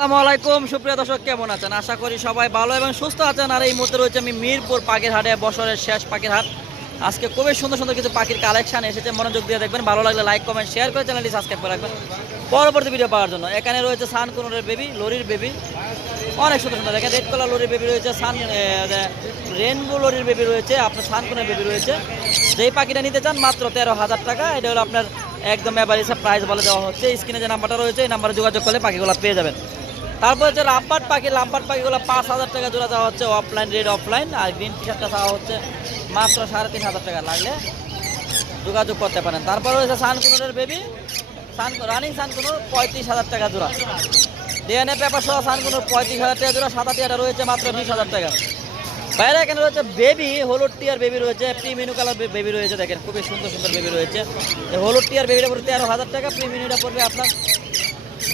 আসসালামু আলাইকুম, সুপ্রিয় দর্শক, কেমন আছেন? আশা করি সবাই ভালো এবং সুস্থ আছেন। আর এই মুহূর্তে রয়েছে আমি মিরপুর পাখির হাটে বছরের শেষ পাখির হাট আজকে খুবই সুন্দর সুন্দর কিছু পাখির কালেকশন এসেছে, মনোযোগ দিয়ে দেখবেন। ভালো লাগলে লাইক কমেন্ট শেয়ার করে চ্যানেলটি সাবস্ক্রাইব করে রাখবেন। পরবর্তী ভিডিও পাওয়ার জন্য এখানে রয়েছে সান কুনুরের বেবি লরির বেবি অনেক সুন্দর সুন্দর। এখানে রেড কালার লরির বেবি রয়েছে, সান রেনবো লরির বেবি রয়েছে, আপনার সান কুনের বেবি রয়েছে। যেই পাখিটা নিতে চান, মাত্র তেরো হাজার টাকা। এটা হলো আপনার একদম এভারেজ প্রাইস বলে দেওয়া হচ্ছে। স্ক্রিনে যে নাম্বারটা রয়েছে, এই নাম্বারে যোগাযোগ করলে পাখিগুলো পেয়ে যাবেন। তারপর হচ্ছে লাম্পার পাখি লাম্পার পাখিগুলো পাঁচ হাজার টাকা জোড়া দেওয়া হচ্ছে অফলাইন রেড অফলাইন আর গ্রিন টি শার্টটা দেওয়া হচ্ছে মাত্র সাড়ে তিন হাজার টাকা লাগলে যোগাযোগ করতে পারেন। তারপর রয়েছে সানকুনুরের বেবি সান রানিং সানকুনুর পঁয়ত্রিশ হাজার টাকা জোড়া। ডিএনএ পেপার সহ সানকুনুর পঁয়ত্রিশ হাজার টাকা জোড়া সাদা টিয়াটা রয়েছে মাত্র বিশ হাজার টাকা। বাইরে এখানে রয়েছে বেবি হলুদ টিয়ার বেবি রয়েছে প্রি মেনু কালার বেবি রয়েছে, দেখেন খুবই সুন্দর সুন্দর বেবি রয়েছে। হলুদ টিয়ার বেবিটা পড়বে তেরো হাজার টাকা প্রি মেনুটা পড়বে আপনার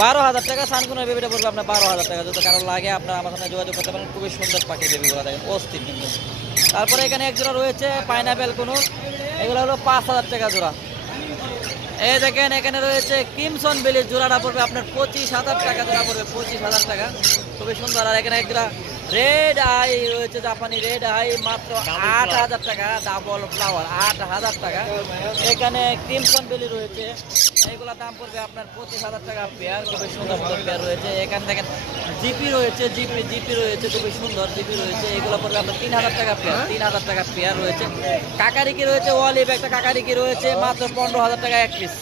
বারো হাজার টাকা সানকুনের বেবিটা পড়বে, আপনার বারো হাজার টাকা। যদি কারণ লাগে, আপনার আমার সঙ্গে যোগাযোগ করতে পারেন। খুবই সুন্দর পাখি বেবিগুলো দেখেন, অস্থির কিন্তু। তারপরে এখানে এক জোড়া রয়েছে পাইনাপেল কোনো। এগুলো হলো পাঁচ হাজার টাকা জোড়া। এ দেখেন, এখানে রয়েছে কিমসন বেলির জোড়াটা পড়বে, আপনার পঁচিশ হাজার টাকা জোড়া পড়বে, পঁচিশ হাজার টাকা। খুবই সুন্দর। আর এখানে এক জোড়া রেড আই রয়েছে জাপানি রেড আই মাত্র আট হাজার টাকা ডাবল ফ্লাওয়ার আট হাজার টাকা। এখানে ক্রিমসন বেলি রয়েছে। এগুলো দাম পড়বে আপনার পঁচিশ হাজার টাকা। পেয়ার খুবই সুন্দর সুন্দর পেয়ার রয়েছে। এখানে দেখেন জিপি রয়েছে জিপি জিপি রয়েছে খুবই সুন্দর জিপি রয়েছে। এগুলো পড়বে আপনার তিন হাজার টাকা পেয়ার তিন হাজার টাকা পেয়ার রয়েছে। কাকারিকি রয়েছে ওয়ালিভ একটা কাকারিকি রয়েছে মাত্র পনেরো হাজার টাকা এক পিস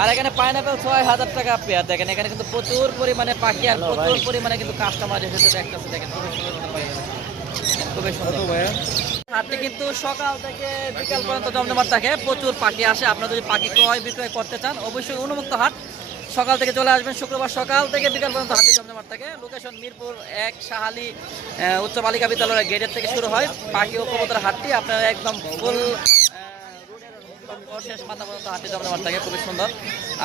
আর এখানে পাইনাপেল ছয় হাজার টাকা পেয়ার। দেখেন এখানে কিন্তু প্রচুর পরিমাণে পাখি আর প্রচুর পরিমাণে কিন্তু কাস্টমার এসেছে দেখতেছে। দেখেন খুবই সুন্দর কিন্তু সকাল থেকে বিকাল পর্যন্ত জমজমাট থাকে। প্রচুর পাখি আসে। আপনারা যদি পাখি ক্রয় বিক্রয় করতে চান অবশ্যই উন্মুক্ত হাট। সকাল থেকে চলে আসবেন শুক্রবার সকাল থেকে বিকাল পর্যন্ত হাটটি জমজমাট থাকে। লোকেশন মিরপুর এক সাহালি উচ্চ বালিকা বিদ্যালয়ের গেটের থেকে শুরু হয়। পাখি ও কবুতর হাটটি আপনারা একদম ফুল শেষ মাথা পর্যন্ত হাটটি জমজমাট থাকে খুবই সুন্দর।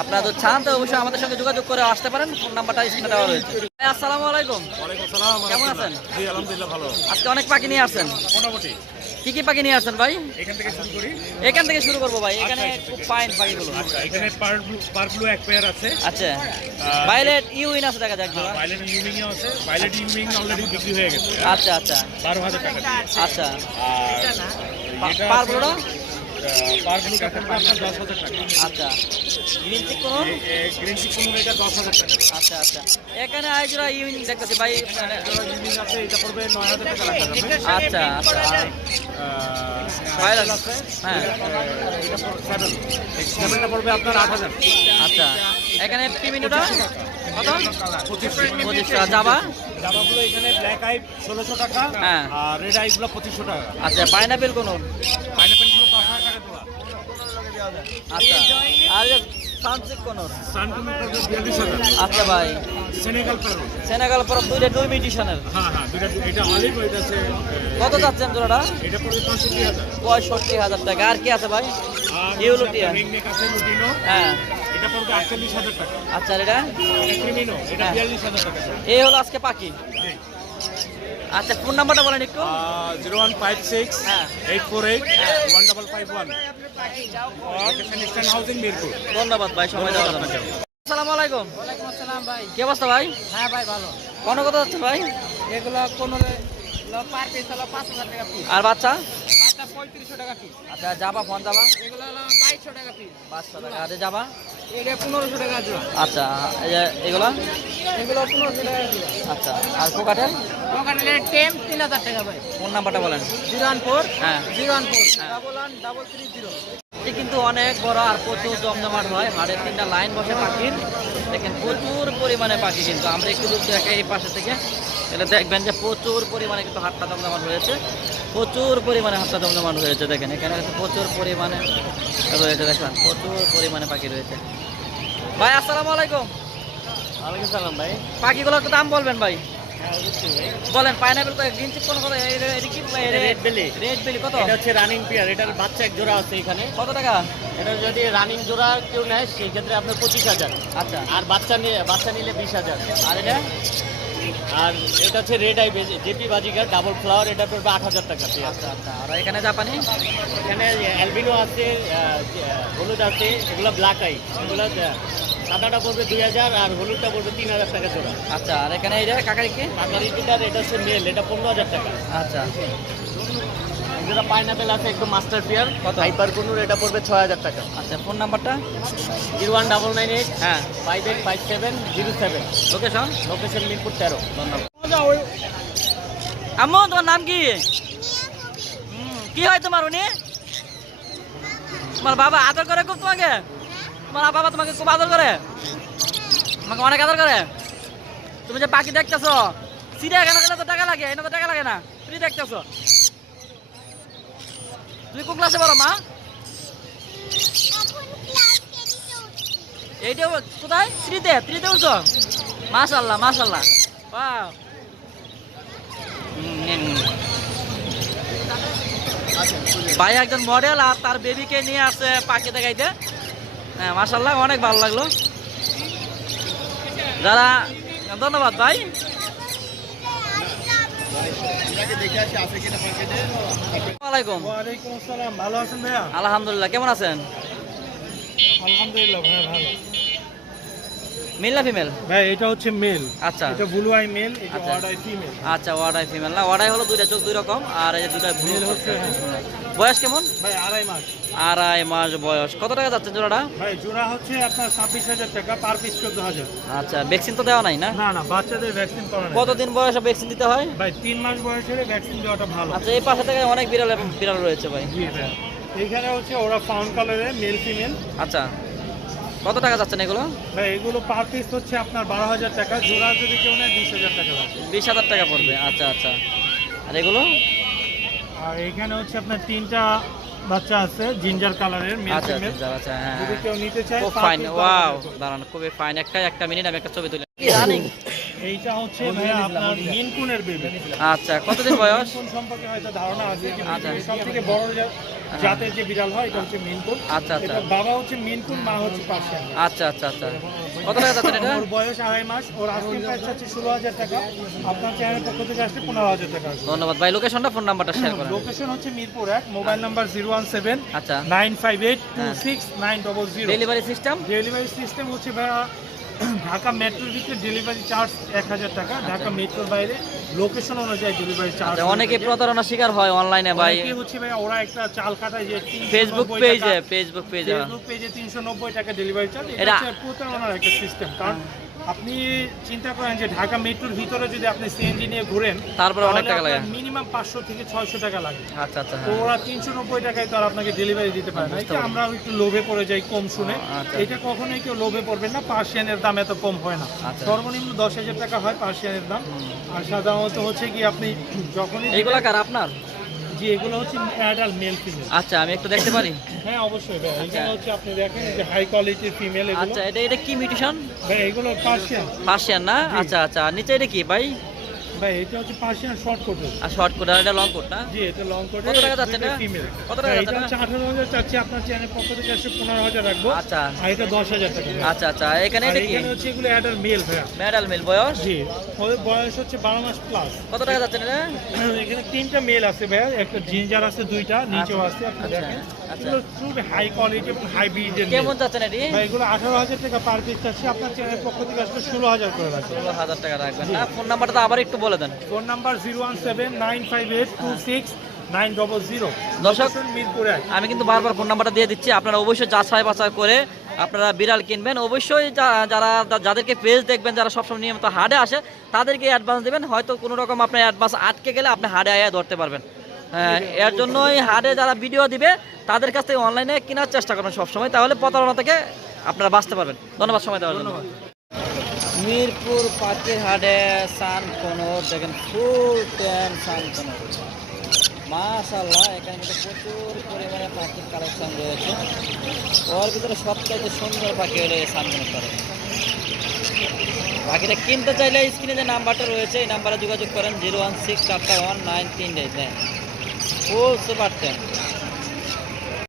আপনারা যদি চান তো অবশ্যই আমাদের সঙ্গে যোগাযোগ করে আসতে পারেন। ফোন নাম্বারটা স্ক্রিনে দেওয়া রয়েছে। ভাই, আসসালামু আলাইকুম। কেমন আছেন? জি আলহামদুলিল্লাহ ভালো। আজকে অনেক পাখি নিয়ে আসছেন? মোটামুটি। কি কি পাখি নিয়ে আসছেন ভাই? এখান থেকে শুরু করি। এখান থেকে শুরু করব ভাই। এখানে খুব ফাইন পাখিগুলো। আচ্ছা এখানে পার ব্লু পার ব্লু এক পেয়ার আছে। আচ্ছা। ভাইলেট ইউইন আছে দেখা যাক জোড়া। ভাইলেট ইউমিং আছে। ভাইলেট ইউমিং অলরেডি বিক্রি হয়ে গেছে। আচ্ছা আচ্ছা। বারো হাজার টাকা আচ্ছা। আর পা- এটা পার ব্লুটা? পার ব্লুটা পড়বে আপনার দশ হাজার টাকা আচ্ছা। গ্রিন চিক কোনো? গ্রিন চিক কোনো এটা দশ হাজার টাকা আচ্ছা আচ্ছা। এখানে আইজোড়া ইউইন দেখতেছি ভাই। আছে এটা পড়বে নয় হাজার টাকা রাখা যাবে আচ্ছা আচ্ছা। ভাইরাল ভাইরাল আছে? হ্যাঁ। এটা সেভেন সেভেনটা পড়বে আপনার আট হাজার আচ্ছা। এখানে পিমিনুটা কত যাবা জামাগুলো এখানে ব্ল্যাক আই ষোলোশো টাকা হ্যাঁ। আর রেড আইগুলো পঁচিশশো টাকা আচ্ছা পাইনাপেল কোন পাঁচ হাজার টাকা তোলা আচ্ছা। আর সানসিক কোন আচ্ছা ভাই। সেনেগাল পেরো সেনেগাল পর দুইটা দুই মিউটিশনের হ্যাঁ হ্যাঁ দুটা এটা অলিভ এটা আছে কত যাচ্ছেন জোড়াটা? এটা পড়বে টাকা। আর কি আছে ভাই? ইউলোটিয়া। রিংনেক আছে লুটিনো। হ্যাঁ। এটা পড়বে আটচল্লিশ হাজার টাকা। আচ্ছা এটা? টাকা। এই হলো আজকে পাখি। আচ্ছা ফোন নাম্বারটা বলেন একটু। জিরো ওয়ান ফাইভ সিক্স হ্যাঁ। Eight four eight one double five one. Housing Mirpur ধন্যবাদ ভাই সময় দেওয়ার জন্য। আসসালামু আলাইকুম। ওয়ালাইকুম আসসালাম ভাই। কি অবস্থা ভাই? হ্যাঁ ভাই ভালো। কোন কথা যাচ্ছে ভাই? এগুলো কোনো পার পিস হলো পাঁচ হাজার টাকা পিস আর বাচ্চা? বাচ্চা পঁয়ত্রিশশো টাকা পিস আচ্ছা যাবা ফোন যাবা এগুলো হলো বাইশশো টাকা পিস পাঁচশো টাকা। আরে যাবা এটা পনেরোশো টাকা আচ্ছা এগুলা? এগুলো পনেরোশো টাকা আচ্ছা আর কোকাটেল? ওখানে টেম তিন হাজার টাকা ভাই। ফোন নাম্বারটা বলেন। জিরো ওয়ান ফোর হ্যাঁ। জিরো ওয়ান ফোর হ্যাঁ। Double one double three zero. এটি কিন্তু অনেক বড় আর প্রচুর জমজমাট হয়। হাড়ের তিনটা লাইন বসে পাখির। দেখেন প্রচুর পরিমাণে পাখি কিন্তু। আমরা একটু দূর দেখে এই পাশে থেকে এলে দেখবেন যে প্রচুর পরিমাণে কিন্তু হাটটা জমজমাট হয়েছে। প্রচুর পরিমাণে হাটটা জমজমাট হয়েছে। দেখেন এখানে প্রচুর পরিমাণে রয়েছে। দেখেন প্রচুর পরিমাণে পাখি রয়েছে। ভাই আসসালামু আলাইকুম। ওয়ালাইকুম সালাম ভাই। পাখিগুলোর একটু দাম বলবেন ভাই। বলেন পাইনাপেল গ্রিন চিপ কোন কত এটা কি? রেড বেলি রেড বেলি কত? এটা হচ্ছে রানিং পেয়ার এটার বাচ্চা এক জোড়া আছে এখানে। কত টাকা? এটা যদি রানিং জোড়া কেউ নেয় সেই ক্ষেত্রে আপনার পঁচিশ হাজার। আচ্ছা। আর বাচ্চা নিয়ে বাচ্চা নিলে বিশ হাজার। আর এটা? আর এটা হচ্ছে রেড আই জেপি বাজিকার ডাবল ফ্লাওয়ার এটা পড়বে আট হাজার টাকা আচ্ছা আচ্ছা। আর এখানে জাপানি? এখানে অ্যালবিনো আছে হলুদ আছে এগুলো ব্ল্যাক আই এগুলো সাদাটা পড়বে দুই হাজার আর হলুদটা পড়বে তিন হাজার টাকা জোড়া। আচ্ছা আর এখানে এই যে কাকারি কি? কাকারি যেটার এটা হচ্ছে মেল এটা পনেরো হাজার টাকা। আচ্ছা। যেটা পাইনাপেল আছে একদম মাস্টার পিয়ার কত? হাইপার কুনুর এটা পড়বে ছয় হাজার টাকা। আচ্ছা ফোন নাম্বারটা zero one double nine eight হ্যাঁ five eight five seven zero seven location location Mirpur তেরো। ধন্যবাদ। আম্মু তোমার নাম কি? হুম, কি হয় তোমার উনি? তোমার বাবা আদর করে খুব তোমাকে? তোমার বাবা তোমাকে খুব আদর করে। তোমাকে অনেক আদর করে। তুমি যে পাখি দেখতেছো চিড়িয়াখানা গেলে তো টাকা লাগে এটা তো টাকা লাগে না। তুমি দেখতেছো। তুমি কোন ক্লাসে পড়ো, মা? এইটা কোথায়? থ্রিতে থ্রিতে উঠছো? মাশাল্লাহ মাশাল্লাহ বাহ ভাই একজন মডেল আর তার বেবিকে নিয়ে আসছে পাখি দেখাইতে। হ্যাঁ মাসাল্লাহ অনেক ভালো লাগল। যারা ধন্যবাদ ভাই। আলহামদুলিল্লাহ কেমন আছেন? আলহামদুলিল্লাহ ভাই ভালো। মেল না ফিমেল ভাই এটা হচ্ছে মেল আচ্ছা। এটা ব্লু আই মেল এটা। ওয়ার্ড আই ফিমেল আচ্ছা ওয়াডাই ফিমেল না। ওয়াডাই হলো দুইটা চোখ দুই রকম আর এই যে দুইটা Male হচ্ছে, হ্যাঁ। বয়স কেমন? ভাই আড়াই মাস। আড়াই মাস বয়স। কত টাকা যাচ্ছে জোড়াটা? ভাই জোড়া হচ্ছে আপনার ছাব্বিশ হাজার টাকা পার পিস চোদ্দ হাজার। আচ্ছা ভ্যাকসিন তো দেওয়া নাই না? না না বাচ্চাদের ভ্যাকসিন করানো কতদিন বয়সে ভ্যাকসিন দিতে হয়? ভাই তিন মাস বয়স ভ্যাকসিন দেওয়াটা ভালো। আচ্ছা এই পাশে থেকে অনেক বিড়াল বিড়াল রয়েছে ভাই। জি ভাই। এখানে হচ্ছে ওরা ফাউন্ড কালারের মেল ফিমেল আচ্ছা। কত টাকা যাচ্ছেন এগুলো? ভাই এগুলো পার পিস হচ্ছে আপনার বারো হাজার টাকা জোড়া যদি কেউ নেয় বিশ হাজার টাকা লাগবে বিশ হাজার টাকা পড়বে আচ্ছা আচ্ছা। আর এগুলো? আর এখানে হচ্ছে আপনার তিনটা বাচ্চা আছে জিঞ্জার কালারের মেল আচ্ছা আচ্ছা আচ্ছা হ্যাঁ যদি কেউ নিতে চায় খুব ফাইন ওয়াও দাঁড়ান খুবই ফাইন একটা একটা মিনিট আমি একটা ছবি তুলি রানিং এইটা হচ্ছে ভাইয়া আপনার মিনকুনের বেবি আচ্ছা কতদিন বয়স? সম্পর্কে হয়তো ধারণা আছে আচ্ছা। সব থেকে বড় জাতের যে বিড়াল হয় এটা হচ্ছে মিনকুন আচ্ছা, আচ্ছা। বাবা হচ্ছে মিনকুন মা হচ্ছে পার্সিয়ান। আচ্ছা আচ্ছা আচ্ছা। কত টাকা যাচ্ছেন এটা? ওর বয়স আড়াই মাস ওর আজকের প্রাইস হচ্ছে ষোলো হাজার টাকা। আপনার চ্যানেলের পক্ষ থেকে আসলে পনেরো হাজার টাকা ধন্যবাদ। ভাই লোকেশনটা ফোন নাম্বারটা শেয়ার করেন। লোকেশন হচ্ছে মিরপুর এক mobile number zero one seven আচ্ছা। নাইন ফাইভ এইট টু হ্যাঁ। Six nine double zero delivery system delivery system হচ্ছে ভাইয়া ঢাকা মেট্রোর ভিতরে ডেলিভারি চার্জ এক হাজার টাকা ঢাকা মেট্রোর বাইরে লোকেশন অনুযায়ী ডেলিভারি চার্জ আচ্ছা অনেকে প্রতারণা শিকার হয় অনলাইনে ভাই। কি হচ্ছে ভাই ওরা একটা চাল কাটায় যে ফেসবুক পেজে ফেসবুক পেজে ফেসবুক পেজে তিনশো নব্বই টাকা ডেলিভারি চার্জ এটা প্রতারণার একটা সিস্টেম কারণ আপনি চিন্তা করেন যে ঢাকা মেট্রোর ভিতরে যদি আপনি সিএনজি নিয়ে ঘুরেন তারপরে অনেক টাকা লাগে। মিনিমাম পাঁচশো থেকে ছয়শো টাকা লাগে। আচ্ছা আচ্ছা তো হ্যাঁ ওরা তিনশো নব্বই টাকায় তো আর আপনাকে ডেলিভারি দিতে পারে না। এটা আমরা একটু লোভে পড়ে যাই কম শুনে। আচ্ছা। এটা কখনোই কেউ লোভে পড়বেন না। পার্সিয়ানের দাম এত কম হয় না। আচ্ছা। সর্বনিম্ন দশ হাজার টাকা হয় পার্সিয়ানের দাম। আর সাধারণত হচ্ছে কি আপনি যখনই এইগুলা কার? আপনার? জি এগুলো হচ্ছে অ্যাডাল্ট মেল ফিমেল আচ্ছা আমি একটু দেখতে পারি? হ্যাঁ অবশ্যই ভাই এগুলো হচ্ছে আপনি দেখেন যে হাই কোয়ালিটির ফিমেল এগুলো। আচ্ছা এটা এটা কি মিউটেশন ভাই এগুলো পার্সিয়ান পার্সিয়ান না? আচ্ছা আচ্ছা। নিচে এটা কি ভাই? ভাই এটা হচ্ছে পার্সিয়ান শর্ট কোট আর শর্ট কোট আর এটা লং কোট না? জি এটা লং কোট কত টাকা যাচ্ছে এটা? ফিমেল কত টাকা যাচ্ছে এটা এটা? হচ্ছে আঠারো হাজার চাচ্ছি আপনার চ্যানেল পক্ষ থেকে আসছে পনেরো হাজার রাখব। আচ্ছা। আর এটা দশ হাজার টাকা। আচ্ছা আচ্ছা। এখানে এটা কি? এখানে হচ্ছে এগুলো অ্যাডাল্ট মেল ভাইয়া। মেডাল মিল বয়স? জি ওদের বয়স হচ্ছে বারো মাস প্লাস কত টাকা যাচ্ছে এটা? এখানে তিনটা মেল আছে ভাইয়া। একটা জিঞ্জার আছে দুইটা নিচেও আছে আপনি আচ্ছা, দেখেন। আচ্ছা। এগুলো খুবই হাই কোয়ালিটি এবং হাই ব্রিডের কেমন যাচ্ছেন এটি? ভাই এগুলো আঠারো হাজার টাকা পার পিস চাচ্ছি। আপনার পক্ষ থেকে আসলে ষোলো হাজার করে রাখব। ষোলো হাজার টাকা রাখবেন। না ফোন নাম্বারটা আবার একটু বলে দেন। Phone number zero one seven nine five eight two six দর্শক- আমি কিন্তু বারবার ফোন নাম্বারটা দিয়ে দিচ্ছি। আপনারা অবশ্যই যাচাই বাছাই করে আপনারা বিড়াল কিনবেন। অবশ্যই যারা যাদেরকে পেজ দেখবেন যারা সবসময় নিয়মিত হাটে আসে তাদেরকে অ্যাডভান্স দেবেন। হয়তো কোনো রকম আপনার অ্যাডভান্স আটকে গেলে আপনি হাড়ে আয়া ধরতে পারবেন। হ্যাঁ, এর জন্যই হাড়ে যারা ভিডিও দিবে তাদের কাছ থেকে অনলাইনে কেনার চেষ্টা করবেন সবসময়। তাহলে প্রতারণা থেকে আপনারা বাঁচতে পারবেন। ধন্যবাদ সময় দেওয়ার জন্য। মিরপুর হাটে সান কোনোর দেখেন ফুল ট্যান সান কোনোর মাশাল্লাহ এখানে কিন্তু প্রচুর পরিমাণে পাখির কালেকশন রয়েছে। ওর ভিতরে সবচাইতে সুন্দর পাখি হলো এই সান কোনোর পাখি পাখিটা কিনতে চাইলে স্ক্রিনে যে নাম্বারটা রয়েছে, এই নাম্বারে যোগাযোগ করেন জিরো ওয়ান সিক্স চারটা ওয়ান নাইন তিন ফুল সুপার টেন